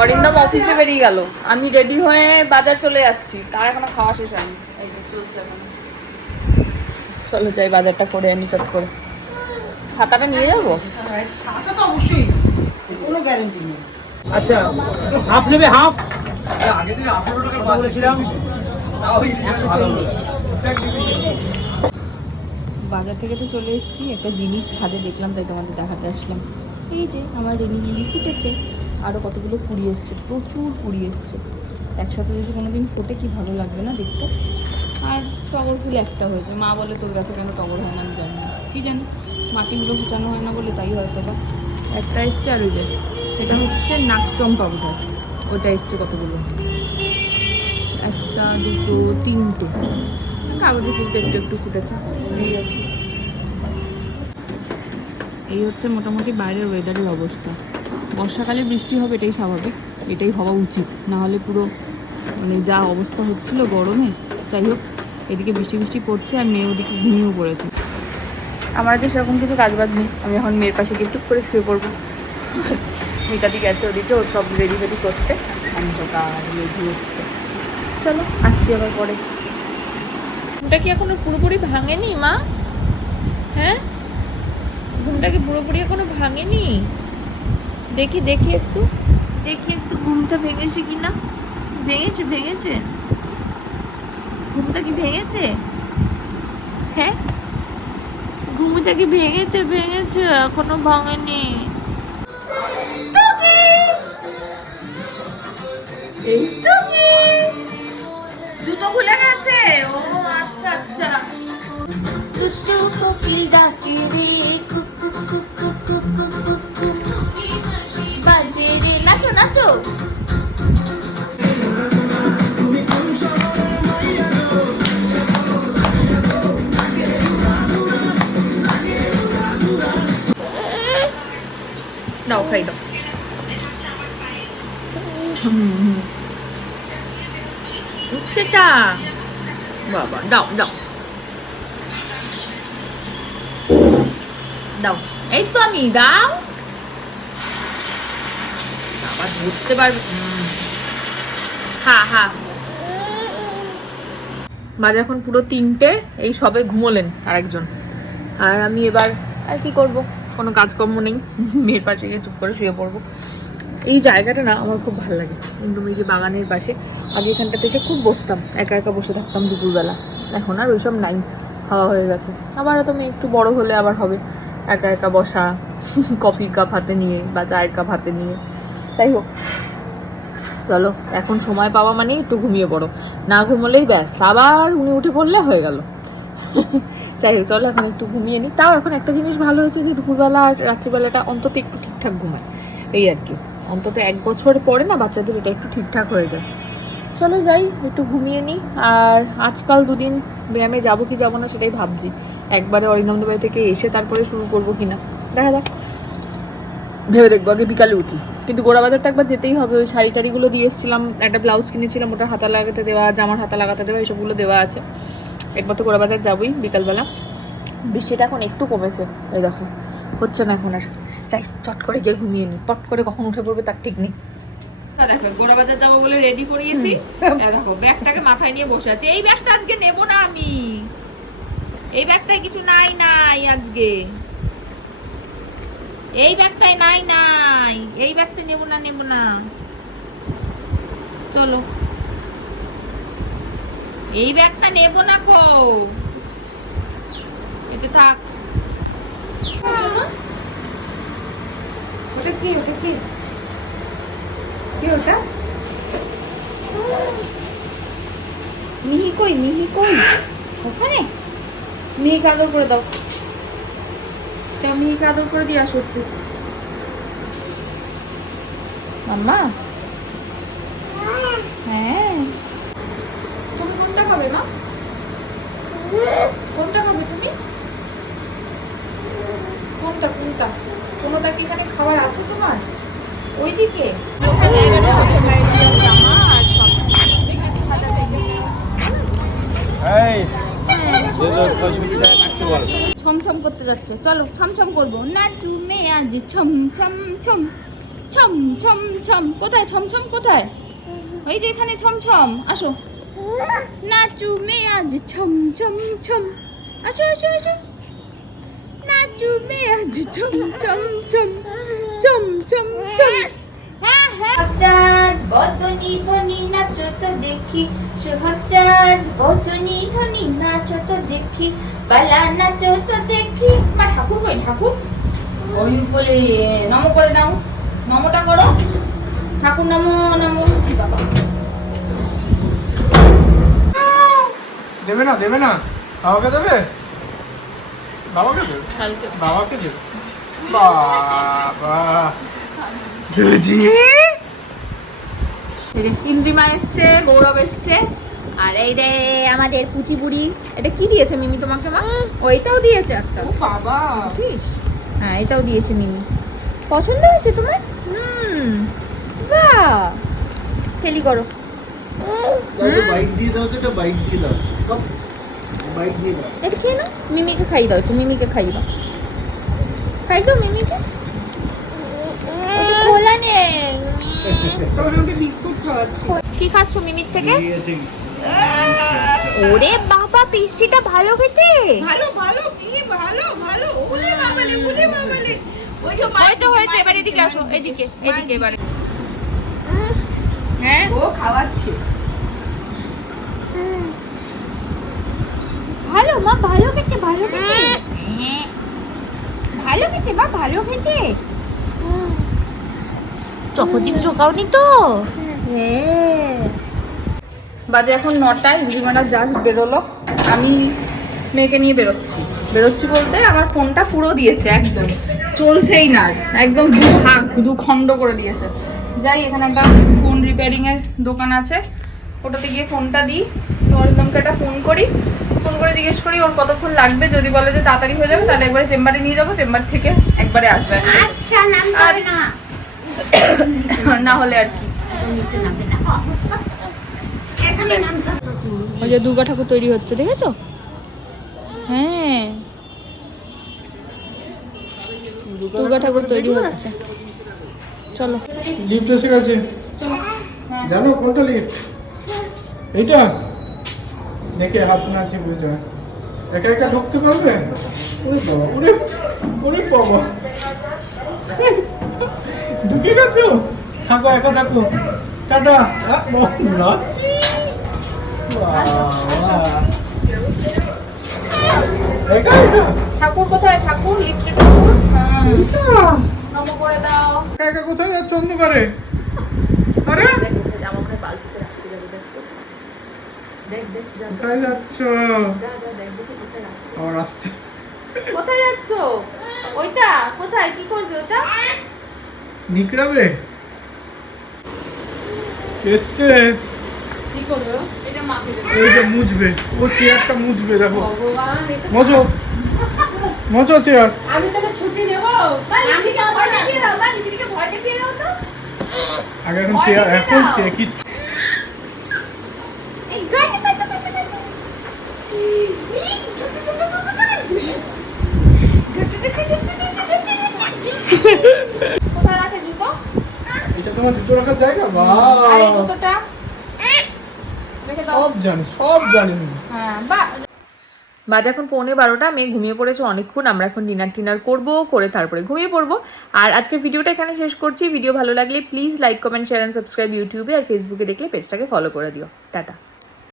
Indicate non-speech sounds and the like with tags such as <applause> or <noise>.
অরিন্দম অফিসে বেরিয়ে গেল। আমি রেডি হয়ে বাজার চলে যাচ্ছি। তার এখনও খাওয়া শেষ হয়নি। চলো যাই, বাজারটা করে আনি চট করে। ছাতাটা নিয়ে যাব? ছাতা তো অবশ্যই। কোনো গ্যারেন্টি নেই। আচ্ছা হাফ নেবে হাফ বাজার থেকে তো চলে এসেছি, একটা জিনিস ছাদে দেখলাম, তাই তোমাদের দেখাতে আসলাম। এই যে, আমার রেনি লিলি ফুটেছে আরও কতগুলো কুড়ি এসছে, প্রচুর কুড়ি এসছে। একসাথে যদি কোনোদিন ফোটে, কি ভালো লাগবে না দেখতে? আর টগর ফুল একটা হয়েছে। মা বলে, তোর কাছে কেন টগর হয় না? আমি জানি না। কী জানি? মাটিগুলো ফুটানো হয় না বলে, তাই হয়তো বা একটা এসছে আর ওই যে এটা হচ্ছে নাকচম্পা বোধ হয় ওটা এসছে কতগুলো? একটা, দুটো, তিনটে। কাগজে ফুলতে একটু একটু ফুটেছে। এই হচ্ছে মোটামুটি বাইরের ওয়েদারের অবস্থা। বর্ষাকালে বৃষ্টি হবে, এটাই স্বাভাবিক। এটাই হওয়া উচিত। না হলে পুরো মানে যা অবস্থা হচ্ছিল গরমে, যাই হোক, এদিকে বৃষ্টি বৃষ্টি পড়ছে আর মেয়ে ওদিকে ঘুমিয়েও পড়েছে। আমার যে সেরকম কিছু কাজবাজ নেই, আমি এখন মেয়ের পাশে গিয়ে টুক করে শুয়ে পড়ব। মিতাদি গেছে ওদিকে ও সব রেডি ফেডি করতে। আমি সকাল রেডি হচ্ছে চলো আসছি আবার পরে। ঘুমটা কি এখনও পুরোপুরি ভাঙেনি মা? হ্যাঁ? ঘুমটা কি পুরোপুরি এখনও ভাঙেনি? দেখি দেখি একটু। দেখি একটু ঘুমটা ভেঙেছে কি না। ভেঙেছে ভেঙেছে। ঘুমটা কি ভেঙেছে? হ্যাঁ? ঘুমটা কি ভেঙেছে ভেঙেছে এখনও ভাঙেনি। এই তো কি জুতো খুলে গেছে? ও আচ্ছা আচ্ছা। কুকু কোকিল ডাকে রে কুকু কুকু কুকু কুকু বাজে রে নাচো নাচো। দাও খাই দাও। বাবা, দাও এই তো আমি, দাও। ধরতে পারবে। হ্যাঁ বাজে এখন পুরো তিনটে, এই সবে ঘুমোলেন আরেকজন। আর আমি এবার আর কি করব? কোনো কাজকর্ম নেই। মেয়ের পাশে গিয়ে চুপ করে শুয়ে পড়ব। এই জায়গাটা না আমার খুব ভালো লাগে। একদম এই যে বাগানের পাশে, আগে এখানটাতে এসে খুব বসতাম, একা একা বসে থাকতাম দুপুরবেলা। এখন আর ওইসব নাই, হাওয়া হয়ে গেছে। আবার তুমি একটু বড় হলে আবার হবে। একা একা বসা, <laughs> কফির কাপ হাতে নিয়ে বা চায়ের কাপ হাতে নিয়ে। যাই হোক, চলো, এখন সময় পাওয়া মানে একটু ঘুমিয়ে পড়ো। না ঘুমোলেই ব্যাস, আবার উনি উঠে পড়লে হয়ে গেল। <laughs> যাই হোক, চলো, এখন একটু ঘুমিয়ে নিই তাও এখন একটা জিনিস ভালো হয়েছে যে দুপুরবেলা আর রাত্রিবেলাটা অন্তত একটু ঠিকঠাক ঘুমায়। এই আর কি। অন্তত এক বছর পরে না বাচ্চাদের এটা একটু ঠিকঠাক হয়ে যায়। চলো যাই, একটু ঘুমিয়ে নিই আর আজকাল দুদিন ব্যায়ামে যাব কি যাব না সেটাই ভাবছি। একবারে অরিন্দম বাড়ি থেকে এসে তারপরে শুরু করব কি না দেখা যাক। ভেবে দেখব, আগে বিকালে উঠি। কিন্তু গোড়া বাজারটা একবার যেতেই হবে। ওই শাড়ি টাড়িগুলো দিয়ে এসেছিলাম, একটা ব্লাউজ কিনেছিলাম, ওটা হাতা লাগাতে দেওয়া, জামার হাতা লাগাতে দেওয়া, এইসবগুলো দেওয়া আছে। একবার তো গোড়া বাজার যাবোই বিকালবেলা। বৃষ্টিটা এখন একটু কমেছে, এই দেখো। হচ্ছে না এখন আর। চাই চট করে গিয়ে ঘুমিয়ে নি। পট করে কখন উঠে পড়বে তার ঠিক নেই। দেখো গোড়া বাজার যাব বলে রেডি করিয়েছি। এই দেখো ব্যাগটাকে মাথায় নিয়ে বসে আছি। এই ব্যাগটা আজকে নেব না আমি। এই ব্যাগটায় কিছু নাই নাই আজকে। এই ব্যাগটায় নাই নাই। এই ব্যাগটা নেব না নেব না। চলো। এই ব্যাগটা নেব না কো। এটা থাক। ওটা কি ওটা কি? কি ওটা? মিহি কই মিহি কই? ওখানে? মিহিকে আদর করে দাও। চা মিহিকে আদর করে দিয়ে আসো একটু। মাম্মা? হ্যাঁ। তুমি কোনটা খাবে, মা? কোনটা খাবে তুমি? কোনটা কোনটা? কোনোটা কি এখানে খাবার আছে তোমার? ওইদিকে? ছমছম করতে যাচ্ছে। চলো ছমছম করব। নাটু মেয়ে আজ ছম ছম ছম ছম। ছম ছম কোথায়? ছমছম কোথায়? ওই যে এখানে ছমছম। আসো। নাচু মেয়ে আজ ছম ছম ছম। আসো আসো আসো। নাচু মে আজ ছম ছম ছম ছম ছম ছম চাঁদ বদনি ধনি নাচো তো দেখি সোহাগ চাঁদ বদনি ধনি নাচো তো দেখি বালা নাচো তো দেখি মা ঠাকুর কই ঠাকুর ওই বলে নম করে নাও নমটা করো ঠাকুর নম নম বাবা দেবে না দেবে না বাবাকে দেবে বাবাকে দেবে বাবাকে দেবে বাবা। ইন্দ্রিমা এসছে গৌরব এসছে। আর এই রে আমাদের কুচি বুড়ি এটা কি দিয়েছে মিমি তোমাকে মা? ওইটাও দিয়েছে আচ্ছা। বাবা। বুঝছিস? হ্যাঁ এটাও দিয়েছে মিমি। পছন্দ হয়েছে তোমার? হুম। বাহ। খেলি করো। বাইক দিয়ে দাও তো এটা বাইক বাইক দিয়ে দাও। এটা খেয়ে নাও। মিমিকে খাইয়ে দাও একটু মিমিকে খাইয়ে দাও। খাই দাও মিমিকে। খোলা নেই। <laughs> কি খাচ্ছ মিমির থেকে? ওরে বাবা পেস্ট্রিটা ভালো খেতে। ভালো ভালো ভালো ভালো। ওলে বাবালে ওলে বাবালে। হয়েছে হয়েছে এবার এদিকে আসো এদিকে এদিকে এবারে। হ্যাঁ? ও খাওয়াচ্ছে। ভালো মা ভালো খেতে ভালো খেতে। ভালো খেতে মা ভালো খেতে। চকোচিপ চোকাওনি তো? হ্যাঁ। বাজে এখন নটায় ইন্দ্রিমাটা জাস্ট বেরোলো। আমি মেয়েকে নিয়ে বেরোচ্ছি। বেরোচ্ছি বলতে আমার ফোনটা পুরো দিয়েছে একদম। চলছেই না একদম দু ভাগ দু খণ্ড করে দিয়েছে। যাই এখানে একটা ফোন রিপেয়ারিং এর দোকান আছে। ওটাতে গিয়ে ফোনটা দিই। একটা ফোন করি। ফোন করে জিজ্ঞেস করি ওর কতক্ষণ লাগবে যদি বলে যে তাড়াতাড়ি হয়ে যাবে তাহলে একবারে চেম্বারে নিয়ে যাব চেম্বার থেকে একবারে আসবে। আচ্ছা আর না। হলে আর কি। ওই যে দুর্গা ঠাকুর তৈরি হচ্ছে দেখেছ? হ্যাঁ। দুর্গা ঠাকুর তৈরি হচ্ছে। চলো। লিফট এসে গেছে। জানো কোনটা লিফট এইটা। দেখে হাত না আসে বুঝে একা একা ঢুকতে পারবে? ওরে বাবা ওরে ওরে বাবা। ঢুকে গেছো? থাকো একা থাকো। টাটা। নাচি। ঠাকুর কোথায়? ঠাকুর লিফটে ঠাকুর হ্যাঁ। নম করে দাও। একা একা কোথায় যাচ্ছ অন্ধকারে? আরে কোথায় যাচ্ছ? আবার আসছে। কোথায় যাচ্ছ? ওইটা কোথায়? কি করবে ওটা নিকড়াবে? এসছে। কি করবে? ও? এটা মাকে ওই যে মুছবে। ও চেয়ারটা মুছবে দেখো। ভগবান এটা মজো। মজো চেয়ার। আমি তোকে ছুটি নেব। মা লিপিকে ভয় দেখিয়ে দাও মা ভয় দেখিয়ে দাও তো। আগে এখন চেয়ার এখন দাও। চেয়ার কি এই গাছে গাছে গাছে গাছে কোথায় রাখে জুতো এটা তোমার জুতো রাখার জায়গা? বা সব জানি সব জানি হ্যাঁ বা বাজে এখন পৌনে বারোটা মেয়ে ঘুমিয়ে পড়েছে অনেকক্ষণ আমরা এখন ডিনার টিনার করব করে তারপরে ঘুমিয়ে পড়ব। আর আজকের ভিডিওটা এখানে শেষ করছি। ভিডিও ভালো লাগলে please like comment share and subscribe ইউটিউবে আর ফেসবুকে দেখলে পেজটাকে ফলো করে দিও। টাটা।